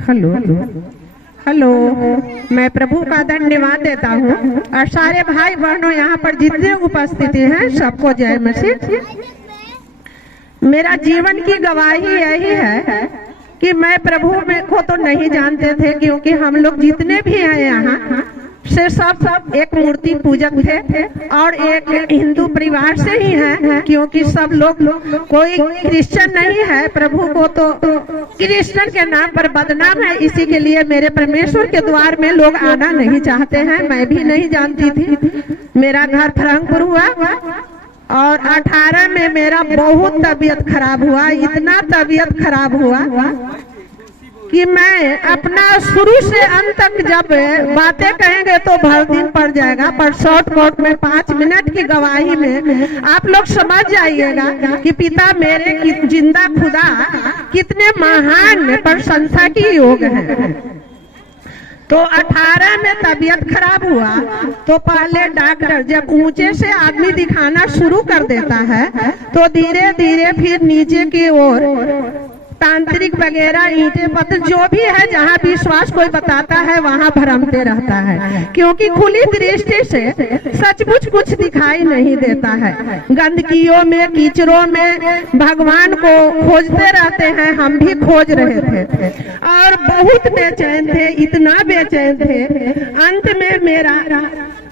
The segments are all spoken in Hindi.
हेलो हेलो, मैं प्रभु का धन्यवाद देता हूँ और सारे भाई बहनों यहाँ पर जितने उपस्थित हैं सबको जय मसीह। मेरा जीवन की गवाही यही है कि मैं प्रभु में को तो नहीं जानते थे, क्योंकि हम लोग जितने भी हैं यहाँ से सब एक मूर्ति पूजक थे और एक हिंदू परिवार से ही हैं, क्योंकि सब लोग कोई क्रिश्चियन नहीं है। प्रभु को तो क्रिश्चियन के नाम पर बदनाम है, इसी के लिए मेरे परमेश्वर के द्वार में लोग आना नहीं चाहते हैं। मैं भी नहीं जानती थी। मेरा घर फरंगपुर हुआ और 18 में मेरा बहुत तबीयत खराब हुआ, इतना तबीयत खराब हुआ कि मैं अपना शुरू से अंत तक जब बातें कहेंगे तो भर दिन पड़ जाएगा, पर शॉर्टकट में 5 मिनट की गवाही में आप लोग समझ जाइएगा कि पिता मेरे की जिंदा खुदा कितने महान प्रशंसा की योग है। तो 18 में तबीयत खराब हुआ तो पहले डॉक्टर जब ऊंचे से आदमी दिखाना शुरू कर देता है तो धीरे धीरे फिर नीचे की ओर तांत्रिक वगैरह ईंटे पत्थर जो भी है जहाँ विश्वास कोई बताता है वहाँ भ्रमते रहता है, क्योंकि खुली दृष्टि से सचमुच कुछ दिखाई नहीं देता है। गंदगियों में कीचड़ों में भगवान को खोजते रहते हैं, हम भी खोज रहे थे और बहुत बेचैन थे, इतना बेचैन थे। अंत में मेरा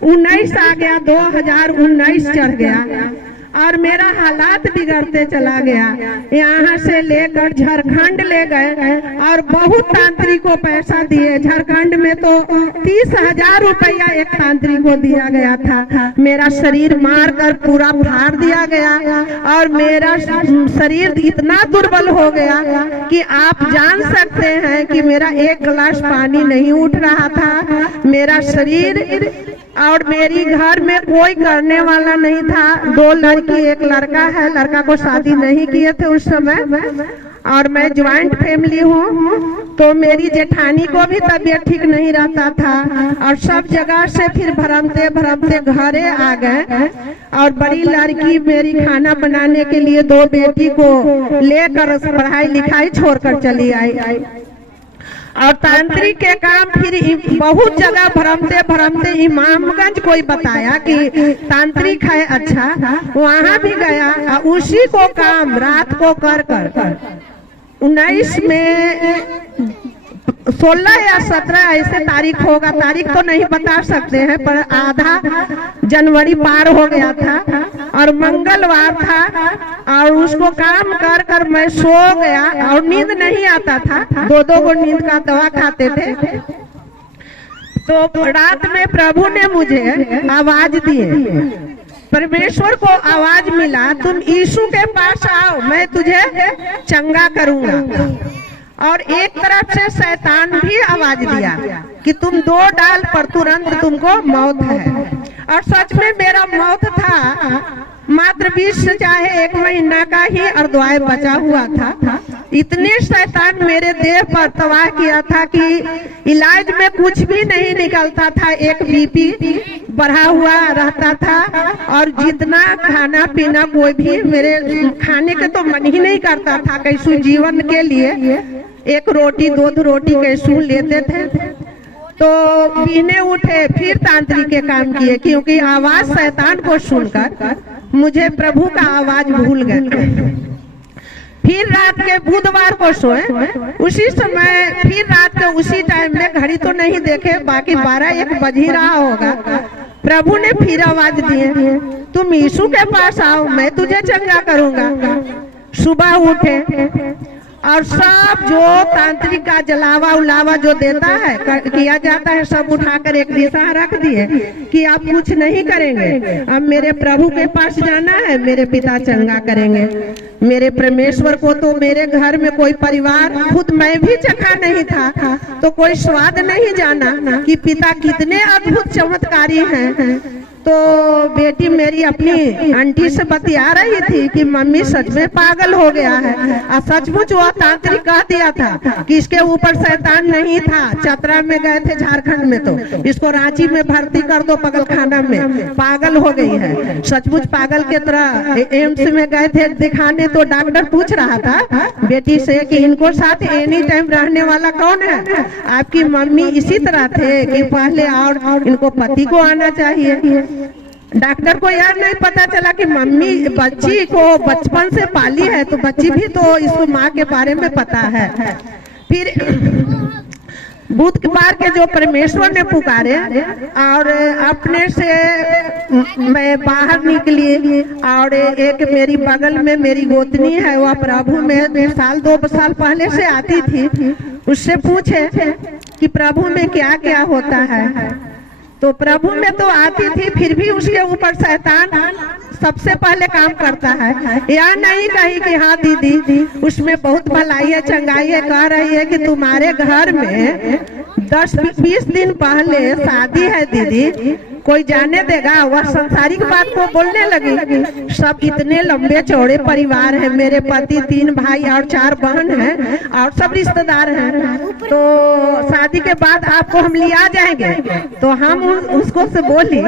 19 आ गया, 2019 चढ़ गया और मेरा हालात बिगड़ते चला गया। यहाँ से लेकर झारखंड ले गए और बहुत तांत्रिक को पैसा दिए। झारखंड में तो 30,000 रुपया एक तांत्रिक को दिया गया था। मेरा शरीर मार कर पूरा फाड़ दिया गया और मेरा शरीर इतना दुर्बल हो गया कि आप जान सकते हैं कि मेरा एक गिलास पानी नहीं उठ रहा था। मेरा शरीर और मेरी घर में कोई करने वाला नहीं था। 2 लड़की 1 लड़का है, लड़का को शादी नहीं किए थे उस समय और मैं ज्वाइंट फैमिली हूँ। तो मेरी जेठानी को भी तबीयत ठीक नहीं रहता था और सब जगह से फिर भरमते भरमते घरे आ गए और बड़ी लड़की मेरी खाना बनाने के लिए 2 बेटी को लेकर पढ़ाई लिखाई छोड़कर चली आई और तांत्रिक के काम फिर बहुत जगह भरमते भरमते इमामगंज कोई बताया कि तांत्रिक है, अच्छा वहाँ भी गया। उसी को काम रात को कर 19 में 16 या 17 ऐसे तारीख होगा, तारीख तो नहीं बता सकते हैं, पर आधा जनवरी पार हो गया था और मंगलवार था और उसको काम कर मैं सो गया और नींद नहीं आता था। 2 गो नींद का दवा खाते थे। तो रात में प्रभु ने मुझे आवाज दिए, परमेश्वर को आवाज मिला, तुम यीशु के पास आओ, मैं तुझे चंगा करूंगा। और एक तरफ से शैतान भी आवाज दिया कि तुम 2 डाल पर तुरंत तुमको मौत है। और सच में मेरा मौत था, मात्र 20 से चाहे 1 महीना का ही और दुआएं बचा हुआ था। इतने शैतान मेरे देह पर तबाह किया था कि इलाज में कुछ भी नहीं निकलता था। एक बीपी बढ़ा हुआ रहता था और जितना खाना पीना कोई भी मेरे खाने के तो मन ही नहीं करता था। कैसू जीवन के लिए 1 रोटी 2 रोटी कैसू लेते थे। तो पीने उठे फिर तांत्रिक के काम किए, क्योंकि आवाज शैतान को सुनकर मुझे प्रभु का आवाज भूल गए। फिर रात के बुधवार को सोए, उसी समय फिर रात के उसी टाइम में घड़ी तो नहीं देखे, बाकी 12-1 बज ही रहा होगा। प्रभु ने फिर आवाज दिए, तुम यीशु के पास आओ, मैं तुझे चंगा करूंगा। सुबह उठे और सब जो तांत्रिक का जलावा उलावा जो देता है किया जाता है सब उठाकर एक दिशा रख दिए कि आप कुछ नहीं करेंगे, अब मेरे प्रभु के पास जाना है, मेरे पिता चंगा करेंगे। मेरे परमेश्वर को तो मेरे घर में कोई परिवार, खुद मैं भी चखा नहीं था तो कोई स्वाद नहीं जाना कि पिता कितने अद्भुत चमत्कारी हैं। तो बेटी मेरी अपनी आंटी से बतिया रही थी कि मम्मी सच में पागल हो गया है। और सचमुच वो तांत्रिक कह दिया था कि इसके ऊपर शैतान नहीं था। चतरा में गए थे झारखंड में, तो इसको रांची में भर्ती कर दो पागल खाना में, पागल हो गई है। सचमुच पागल के तरह एम्स में गए थे दिखाने, तो डॉक्टर पूछ रहा था बेटी से कि इनको साथ एनी टाइम रहने वाला कौन है। आपकी मम्मी इसी तरह थे कि पहले और इनको पति को आना चाहिए। डॉक्टर को यार नहीं पता चला कि मम्मी बच्ची को बचपन से पाली है, तो बच्ची भी तो इसको माँ के बारे में पता है। फिर बुधवार के जो परमेश्वर ने पुकारे और अपने से मैं बाहर निकली, और एक मेरी बगल में मेरी गोतनी है, वह प्रभु में साल 2 साल पहले से आती थी। उससे पूछे कि प्रभु में क्या क्या होता है, तो प्रभु में तो आती थी, फिर भी उसके ऊपर शैतान सबसे पहले काम करता है। या नहीं कही कि हाँ दीदी उसमें बहुत भलाई है, चंगाई है, कह रही है कि तुम्हारे घर में 10-20 दिन पहले शादी है दीदी, कोई जाने देगा। वह संसारिक बात को बोलने लगी। सब इतने लंबे चौड़े परिवार है, मेरे पति 3 भाई और 4 बहन हैं और सब रिश्तेदार हैं, तो शादी के बाद आपको हम लिया जाएंगे। तो हम उसको से बोली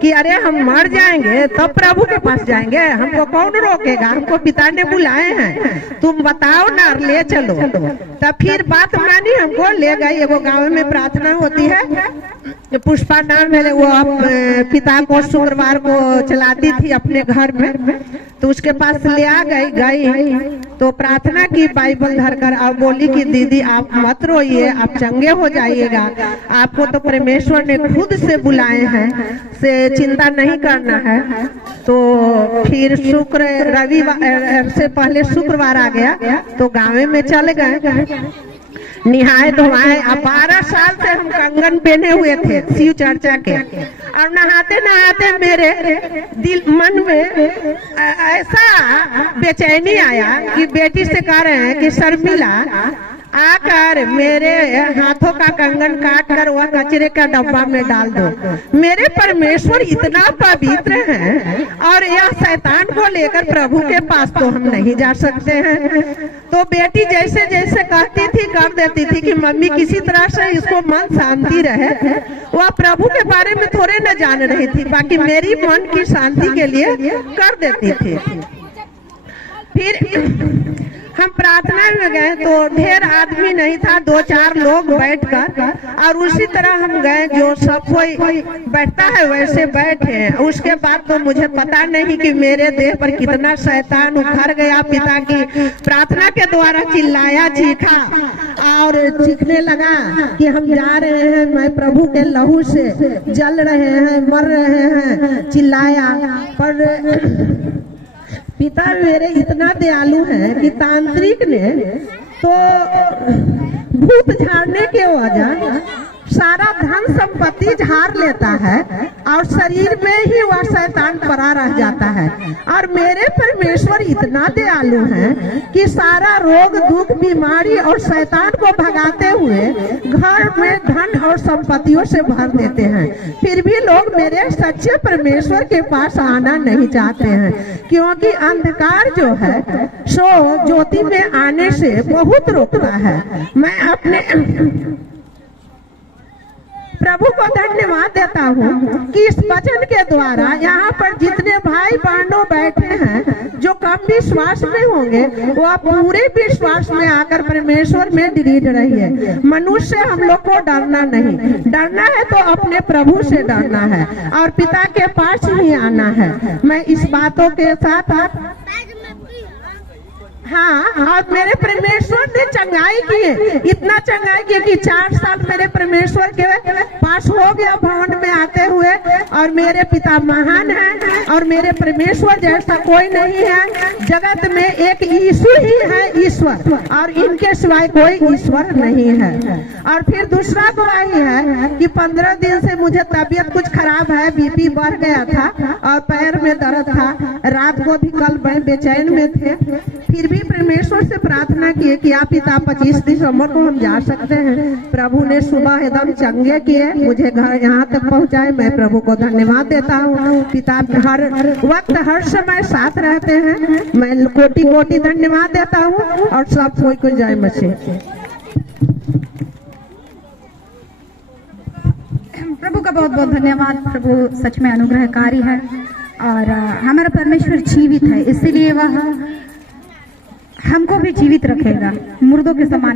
कि अरे हम मर जाएंगे तब प्रभु के पास जाएंगे, हमको कौन रोकेगा, हमको पिता ने बुलाए हैं, तुम बताओ ना, ले चलो। तब फिर बात मानी, हमको ले गई। एगो गाँव में प्रार्थना होती है, पुष्पा नाम है, वो पिता को शुक्रवार को चलाती थी अपने घर में, तो उसके पास ले आ गई तो प्रार्थना की बाइबल धरकर, और बोली कि दीदी आप मत रोइए, आप चंगे हो जाइएगा, आपको तो परमेश्वर ने खुद से बुलाए हैं, से चिंता नहीं करना है। तो फिर रविवार से पहले शुक्रवार आ गया, तो गाँव में चले गए, निहाए धोआए। 12 साल से हम कंगन पहने हुए थे शिव चर्चा के, और नहाते नहाते मेरे दिल मन में ऐसा बेचैनी आया कि बेटी से कह रहे हैं कि शर्मिला आकर मेरे हाथों का कंगन काट कर वह कचरे का डब्बा में डाल दो। मेरे परमेश्वर इतना पवित्र हैं, और यह शैतान को लेकर प्रभु के पास तो हम नहीं जा सकते हैं। तो बेटी जैसे जैसे कहती थी कर देती थी कि मम्मी किसी तरह से इसको मन शांति रहे। वह प्रभु के बारे में थोड़े न जान रही थी, बाकी मेरी मन की शांति के लिए कर देती थी। फिर हम प्रार्थना में गए तो ढेर आदमी नहीं था, 2-4 लोग बैठकर, और उसी तरह हम गए, जो सब कोई बैठता है वैसे बैठे। उसके बाद तो मुझे पता नहीं कि मेरे देह पर कितना शैतान उखड़ गया। पिता की प्रार्थना के द्वारा चिल्लाया, चीखा और चीखने लगा कि हम जा रहे हैं, मैं प्रभु के लहू से जल रहे हैं, मर रहे हैं, चिल्लाया। पर पिता मेरे इतना दयालु हैं कि तांत्रिक ने तो भूत झाड़ने के वजह सारा धन संपत्ति झाड़ लेता है, और शरीर में ही वह शैतान पड़ा रह जाता है। और मेरे परमेश्वर इतना दयालु हैं कि सारा रोग दुख बीमारी और शैतान को भगाते हुए घर में धन और संपत्तियों से भर देते हैं। फिर भी लोग मेरे सच्चे परमेश्वर के पास आना नहीं चाहते हैं, क्योंकि अंधकार जो है सो ज्योति में आने से बहुत रोकता है। मैं अपने प्रभु को धन्यवाद देता हूँ कि इस वचन के द्वारा यहाँ पर जितने भाई बहनों बैठे हैं, जो कम विश्वास में होंगे, वो पूरे विश्वास में आकर परमेश्वर में दृढ़ रहिए। मनुष्य से हम लोग को डरना नहीं, डरना है तो अपने प्रभु से डरना है और पिता के पास ही आना है। मैं इस बातों के साथ हाँ, और मेरे परमेश्वर ने चंगाई किए, इतना चंगाई किए कि 4 साल मेरे परमेश्वर के पास हो गया भवन में आते हुए। और मेरे पिता महान हैं, और मेरे परमेश्वर जैसा कोई नहीं है। जगत में एक यीशु ही है ईश्वर, और इनके सिवाय कोई ईश्वर नहीं है। और फिर दूसरा गवाही है कि 15 दिन से मुझे तबीयत कुछ खराब है, बीपी बढ़ गया था और पैर में दर्द था। रात को भी कल बेचैन में थे, फिर भी परमेश्वर से प्रार्थना किए कि आप पिता 25 दिसंबर को हम जा सकते हैं। प्रभु ने सुबह एकदम चंगे किए, मुझे घर यहाँ तक पहुँचाए। मैं प्रभु को धन्यवाद देता हूँ। पिता हर वक्त हर समय साथ रहते हैं। मैं कोटि कोटि धन्यवाद देता हूँ और सब कोई को जय मसीह। प्रभु का बहुत बहुत धन्यवाद। प्रभु सच में अनुग्रहकारी है और हमारा परमेश्वर जीवित है, इसीलिए वह हमको भी जीवित रखेगा, मुर्दों के समान